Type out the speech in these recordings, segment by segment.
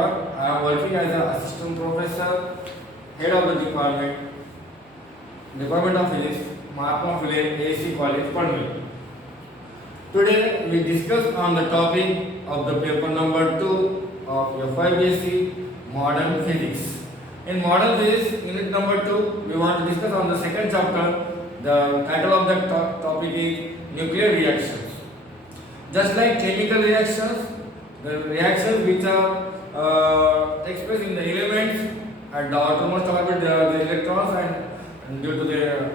I am working as an assistant professor, head of the Department of Physics, Mahatma Phule AAC College, Panvel. Today we discuss on the topic of the paper number 2 of your 5BSc Modern Physics. In Modern Physics, unit number 2, we want to discuss on the second chapter. The title of the topic is Nuclear Reactions. Just like chemical reactions, the reactions which are takes place in the elements at the outermost orbit, there are the electrons, and due to their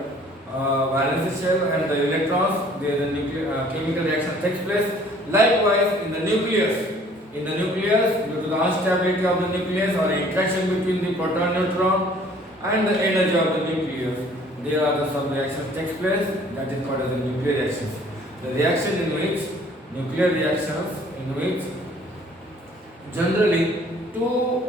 valence shell and the electrons, the nuclear chemical reaction takes place. Likewise, in the nucleus, due to the unstability of the nucleus or interaction between the proton neutron and the energy of the nucleus, there are some reactions takes place. That is called as the nuclear reactions. The reaction in which nuclear reactions in which generally two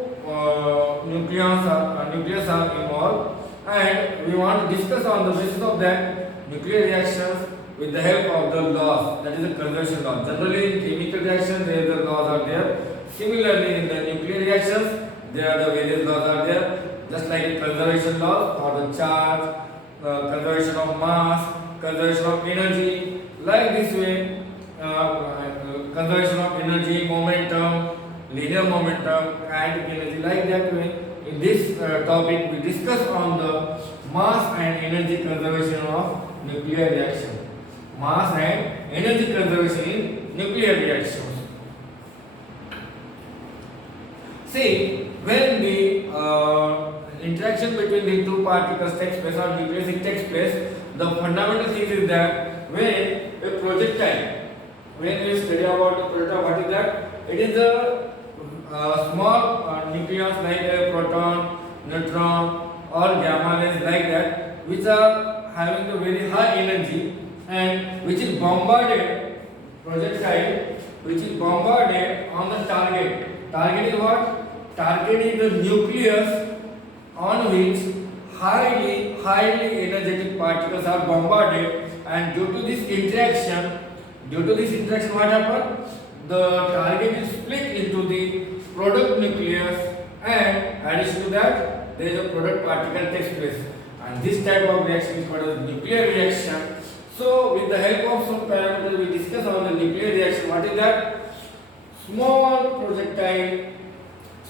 nucleus are involved, and we want to discuss on the basis of that nuclear reactions with the help of the laws, that is the conservation law. Generally in chemical reactions there the laws are there. Similarly in the nuclear reactions there are the various laws are there, just like conservation laws for the charge, conservation of mass, conservation of energy. Like this way, conservation of energy, momentum, linear momentum, and energy. Like that way, in this topic we discuss on the mass and energy conservation of nuclear reaction. Mass and energy conservation in nuclear reactions. See, when the interaction between the two particles takes place or nucleus takes place, the fundamental thing is that when a projectile, when we study about the projectile, what is that? It is a small nucleus like a proton, neutron, or gamma rays like that, which are having a very high energy and which is bombarded, projectile, which is bombarded on the target. Target is what? Target is the nucleus on which highly energetic particles are bombarded, and due to this interaction, what happens? The target is split into the product nucleus, and addition to that, there is a product particle takes place, and this type of reaction is called as nuclear reaction. So, with the help of some parameters, we discuss on the nuclear reaction. What is that? Small projectile,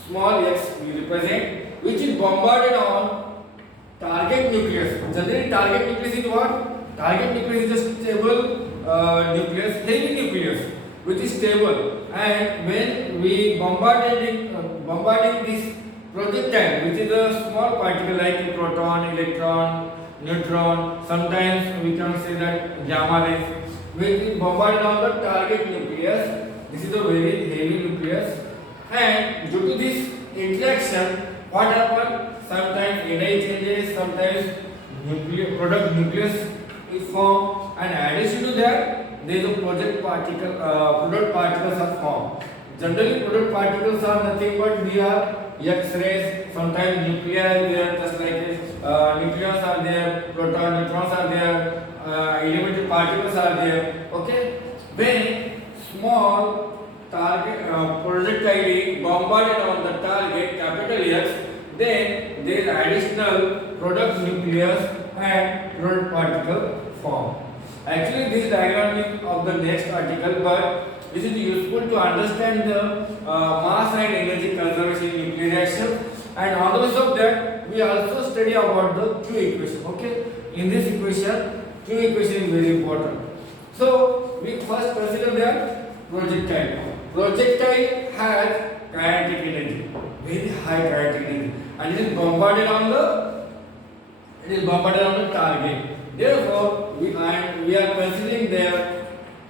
small x we represent, which is bombarded on target nucleus. Generally, target nucleus is what? Target nucleus is a stable nucleus, heavy nucleus, which is stable. And when we bombarding this projectile, which is a small particle like a proton, electron, neutron, sometimes we can say that gamma rays, which is bombarded on the target nucleus. This is a very heavy nucleus, and due to this interaction, what happens? Sometimes energy changes, sometimes product nucleus is formed, and addition to that, there is a product particles are formed. Generally, product particles are nothing but we are X-rays. Sometimes nuclei are there, just like nucleons are there, proton, neutrons are there, elementary particles are there. Okay, when small target projectile is bombarded on the target, capital X, then there is additional product nucleus and product particle form. Actually, this diagram is of the next article, but this is useful to understand the mass and energy conservation in nuclear reaction. And on the basis of that, we also study about the Q equation. Okay, in this equation, Q equation is very important. So we first consider that projectile. Projectile has kinetic energy, very high kinetic energy, and it is bombarded on the target. Therefore, we are considering their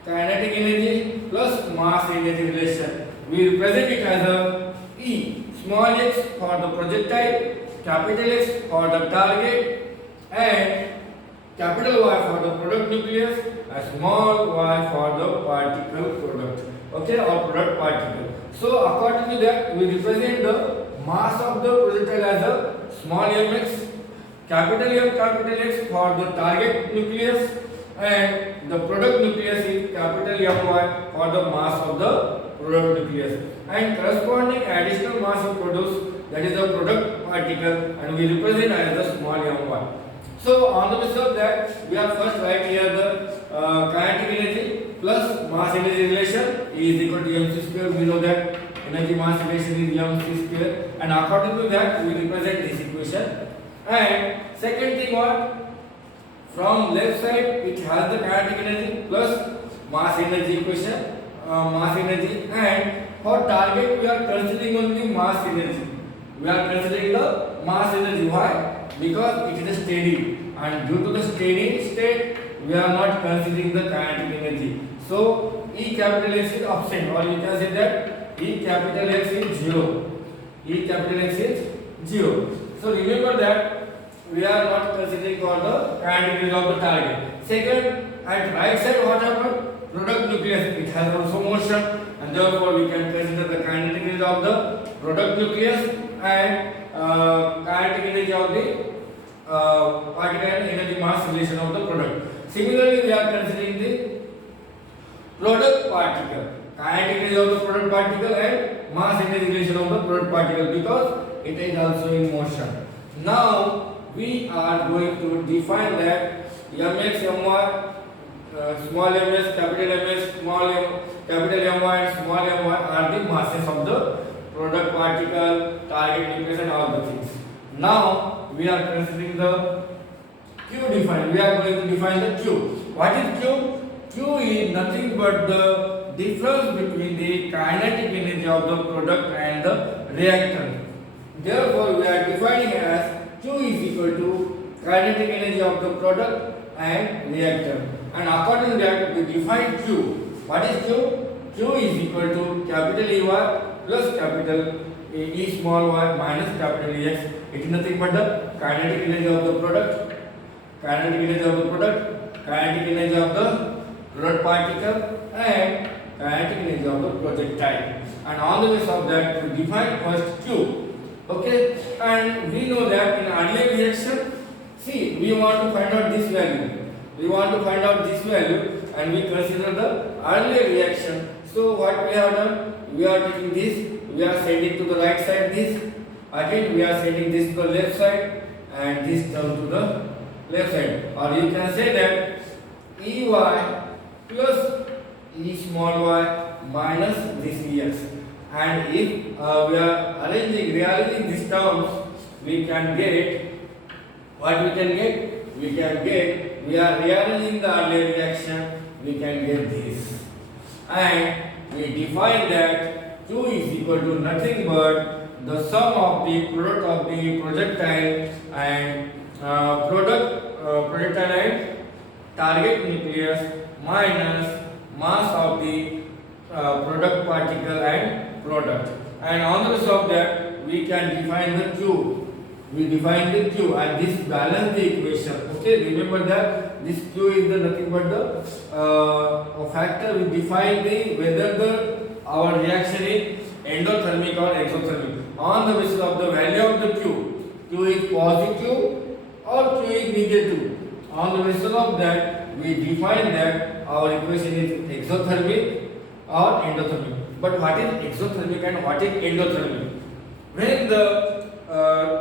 kinetic energy plus mass energy relation. We represent it as a E, small x for the projectile, capital X for the target, and capital Y for the product nucleus, and small y for the particle product. Okay, or product particle. So, according to that, we represent the mass of the projectile as a small mx, capital M, capital X for the target nucleus, and the product nucleus is capital My for the mass of the product nucleus, and corresponding additional mass is produced, that is the product particle, and we represent as the small m1. So on the basis of that, we are first write here the kinetic energy plus mass energy relation is equal to mc square. We know that energy mass relation is mc square, and according to that we represent this equation. And second thing, what from left side it has the kinetic energy plus mass energy equation, mass energy, and for target we are considering only mass energy. We are considering the mass energy. Why? Because it is steady, and due to the steady state we are not considering the kinetic energy. So E capital X is absent, or you can say that E capital X is 0. E capital X is 0. So remember that we are not considering for the kinetic energy of the target. Second, at right side what happened? Product nucleus, it has also motion, and therefore we can consider the kinetic energy of the product nucleus and kinetic energy of the particle and energy mass relation of the product. Similarly, we are considering the product particle, kinetic energy of the product particle and mass energy relation of the product particle, because it is also in motion. Now we are going to define that mx, my, small ms, capital Ms, small m, capital My and small my are the masses of the product particle, target nucleus and all the things. Now we are considering the Q define. We are going to define the Q. What is Q? Q is nothing but the difference between the kinetic energy of the product and the reactant. Therefore, we are defining as Q is equal to kinetic energy of the product and reactant. And according to that, we define Q. What is Q? Q is equal to capital EY plus capital E small y minus capital Ex. It is nothing but the kinetic energy of the product, kinetic energy of the product, kinetic energy of the product particle, and kinetic energy of the projectile. And on the basis of that, we define first Q. Okay, and we know that in earlier reaction, see, we want to find out this value. We want to find out this value, and we consider the earlier reaction. So what we have done? We are taking this, we are sending to the right side this. Again, we are sending this to the left side, and this term to the left side. Or you can say that Ey plus E small y minus this Ex. And if we are rearranging these terms, we can get what we can get. We are rearranging the earlier reaction. We can get this, and we define that Q is equal to nothing but the sum of the product of the projectile and projectile and target nucleus minus mass of the product particle and product. And on the basis of that, we can define the Q. We define the Q, and this balance the equation. Okay, remember that this Q is the nothing but the factor. We define the whether our reaction is endothermic or exothermic on the basis of the value of the Q. Q is positive or Q is negative. On the basis of that, we define that our equation is exothermic or endothermic. But what is exothermic and what is endothermic? When the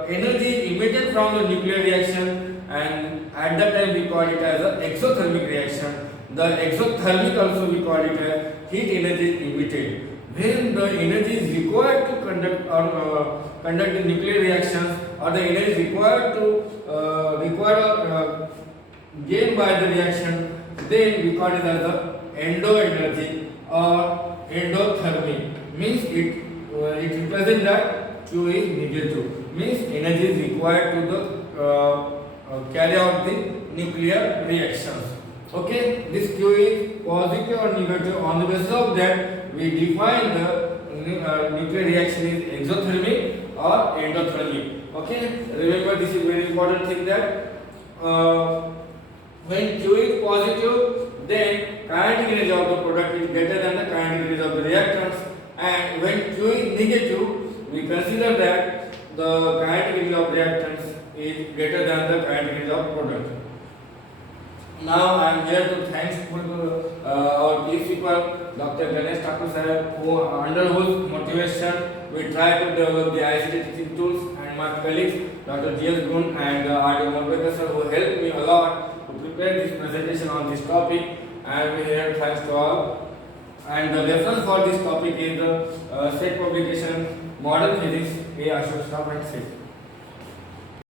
energy is emitted from the nuclear reaction, and at that time we call it as an exothermic reaction. The exothermic also we call it as heat energy emitted. When the energy is required to conduct the nuclear reactions, or the energy required to gained by the reaction, then we call it as the endo energy or endothermic. Means it represents that Q is negative. Means energy is required to the carry out the nuclear reactions. Okay, this Q is positive or negative. On the basis of that, we define the nuclear reaction is exothermic or endothermic. Okay, remember this is very important thing that when Q is positive, then kinetic energy of the product is greater than the kinetic energy of the reactants, and when Q is negative, we consider that the kinetic energy of reactants is greater than the kinetic energy of product. Now I am here to thanks for our principal Dr. Ganesh Thakur sir, who under whose motivation we try to develop the ICT teaching tools, and my colleagues Dr. G.S. Gun and R.D. Molbekar sir, who helped me a lot to prepare this presentation on this topic, and we here thanks to all. And the reference for this topic is the state publication Modern Physics, A. Ashok Staff and State.